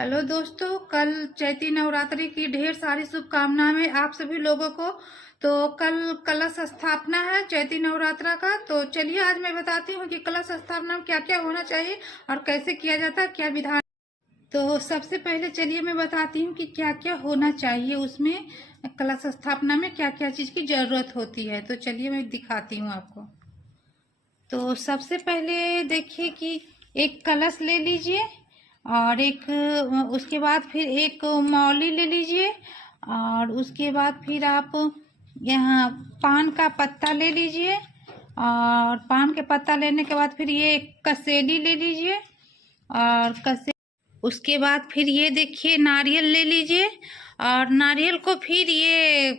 Hello दोस्तों, कल चैती नवरात्रि की ढेर सारी शुभकामनाएं आप सभी लोगों को। तो कल कलश स्थापना है चैती नवरात्रा का। तो चलिए आज मैं बताती हूँ कि कलश स्थापना में क्या क्या होना चाहिए और कैसे किया जाता है, क्या विधान। तो सबसे पहले चलिए मैं बताती हूँ कि क्या क्या होना चाहिए उसमें। कलश स्थापना में क्या क्या चीज की जरूरत होती है, तो चलिए मैं दिखाती हूँ आपको। तो सबसे पहले देखिए कि एक कलश ले लीजिए और एक उसके बाद फिर एक मौली ले लीजिए और उसके बाद फिर आप यहाँ पान का पत्ता ले लीजिए और पान के पत्ता लेने के बाद फिर ये कसेली ले लीजिए और उसके बाद फिर ये देखिए नारियल ले लीजिए और नारियल को फिर ये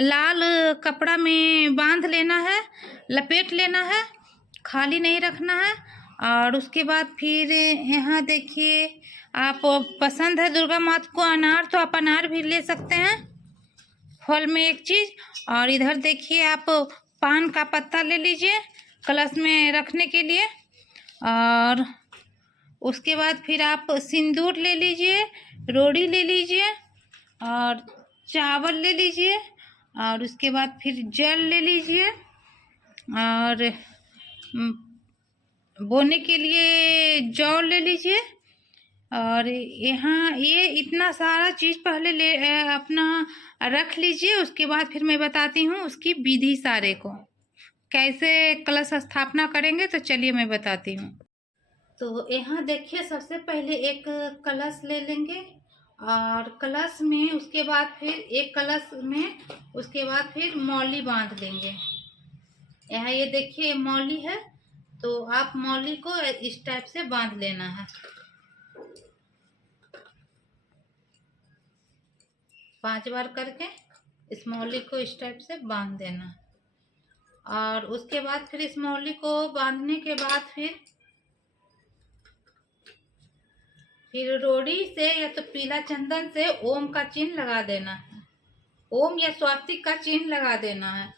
लाल कपड़ा में बांध लेना है, लपेट लेना है, खाली नहीं रखना है। और उसके बाद फिर यहाँ देखिए, आप पसंद है दुर्गा माता को अनार तो आप अनार भी ले सकते हैं, फल में एक चीज। और इधर देखिए आप पान का पत्ता ले लीजिए कलश में रखने के लिए। और उसके बाद फिर आप सिंदूर ले लीजिए, रोड़ी ले लीजिए और चावल ले लीजिए और उसके बाद फिर जल ले लीजिए और बोने के लिए जौ ले लीजिए। और यहाँ ये इतना सारा चीज़ पहले ले अपना रख लीजिए। उसके बाद फिर मैं बताती हूँ उसकी विधि सारे को कैसे कलश स्थापना करेंगे। तो चलिए मैं बताती हूँ। तो यहाँ देखिए, सबसे पहले एक कलश ले लेंगे और कलश में उसके बाद फिर एक कलश में उसके बाद फिर मौली बांध देंगे। यहाँ ये देखिए मौली है, तो आप मौली को इस टाइप से बांध लेना है। 5 बार करके इस मौली को इस टाइप से बांध देना। और उसके बाद फिर इस मौली को बांधने के बाद फिर रोड़ी से या तो पीला चंदन से ओम का चिन्ह लगा देना है, ओम या स्वास्तिक का चिन्ह लगा देना है।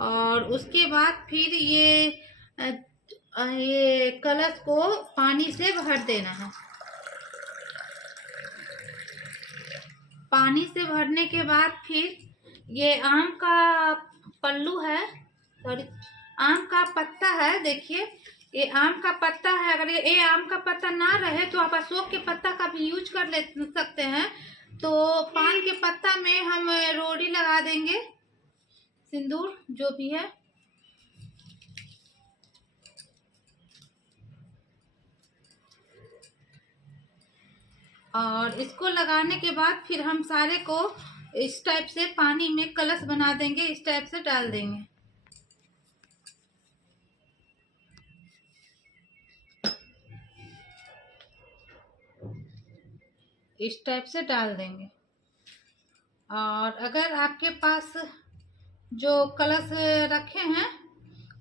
और उसके बाद फिर ये कलश को पानी से भर देना है। पानी से भरने के बाद फिर ये आम का पल्लू है, सॉरी आम का पत्ता है। देखिए ये आम का पत्ता है, अगर ये आम का पत्ता ना रहे तो आप अशोक के पत्ता का भी यूज कर ले सकते हैं। तो पान के पत्ता में हम रोड़ी लगा देंगे, सिंदूर जो भी है। और इसको लगाने के बाद फिर हम सारे को इस टाइप से पानी में कलश बना देंगे, इस टाइप से डाल देंगे। इस टाइप से डाल देंगे। और अगर आपके पास जो कलश रखे हैं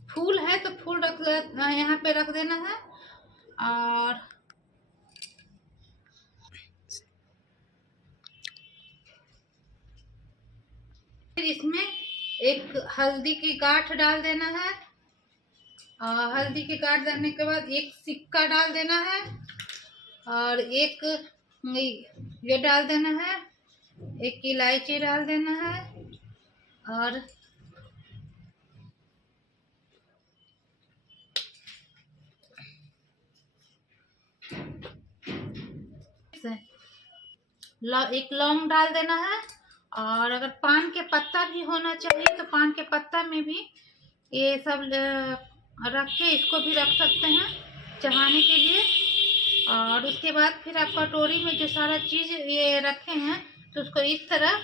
फूल है तो फूल यहाँ पे रख देना है। और फिर इसमें एक हल्दी की गांठ डाल देना है। हल्दी की गांठ डालने के बाद एक सिक्का डाल देना है और एक ये डाल देना है, एक इलायची डाल देना है। और एक लौंग डाल देना है। और अगर पान के पत्ता भी होना चाहिए तो पान के पत्ता में भी ये सब रख के इसको भी रख सकते हैं चढ़ाने के लिए। और उसके बाद फिर आप कटोरी में जो सारा चीज ये रखे हैं तो उसको इस तरह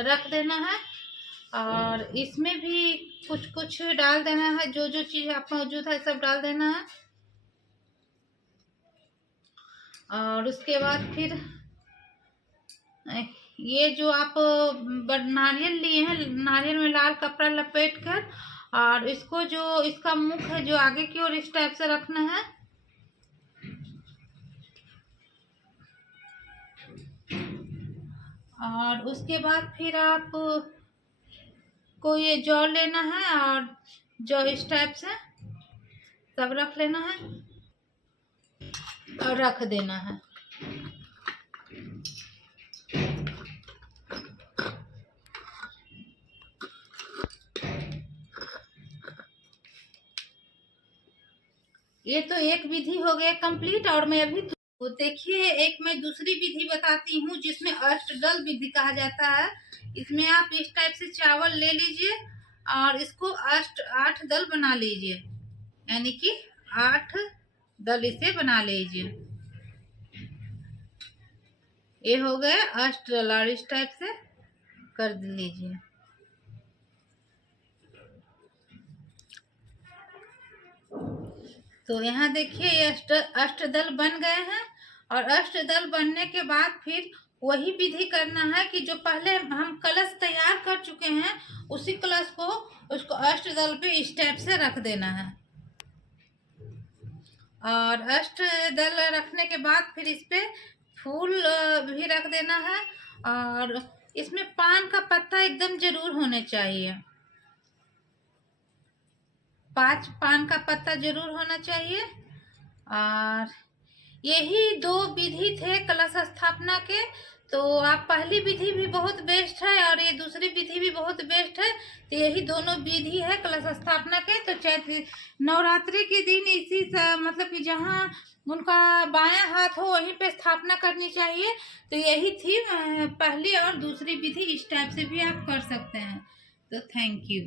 रख देना है। और इसमें भी कुछ कुछ डाल देना है, जो जो चीज आप मौजूद है सब डाल देना है। और उसके बाद फिर ये जो आप नारियल लिए हैं, नारियल में लाल कपड़ा लपेट कर और इसको जो इसका मुख है जो आगे की ओर इस टाइप से रखना है। और उसके बाद फिर आप को ये जौ लेना है और जौ इस टाइप से सब रख लेना है और रख देना है। ये तो एक विधि हो गया कंप्लीट, और मैं अभी तो देखिए एक मैं दूसरी विधि बताती हूँ जिसमें अष्टदल विधि कहा जाता है। इसमें आप इस टाइप से चावल ले लीजिए और इसको 8 दल बना लीजिए, यानी कि 8 दल इसे बना लीजिए। ये हो गए अष्टदल, और इस टाइप से कर लीजिए। तो यहाँ देखिए ये अष्टदल बन गए हैं, और अष्टदल बनने के बाद फिर वही विधि करना है कि जो पहले हम कलश तैयार कर चुके हैं उसी कलश को उसको अष्टदल पे इस टाइप से रख देना है। और अष्टदल रखने के बाद फिर इस पे फूल भी रख देना है, और इसमें पान का पत्ता एकदम जरूर होने चाहिए। 5 पान का पत्ता जरूर होना चाहिए। और यही 2 विधि थे कलश स्थापना के। तो आप पहली विधि भी बहुत बेस्ट है और ये दूसरी विधि भी बहुत बेस्ट है। तो यही दोनों विधि है कलश स्थापना के। तो चैत्र नवरात्रि के दिन इसी मतलब कि जहाँ उनका बायां हाथ हो वहीं पे स्थापना करनी चाहिए। तो यही थी पहली और दूसरी विधि, इस टाइप से भी आप कर सकते हैं। तो थैंक यू।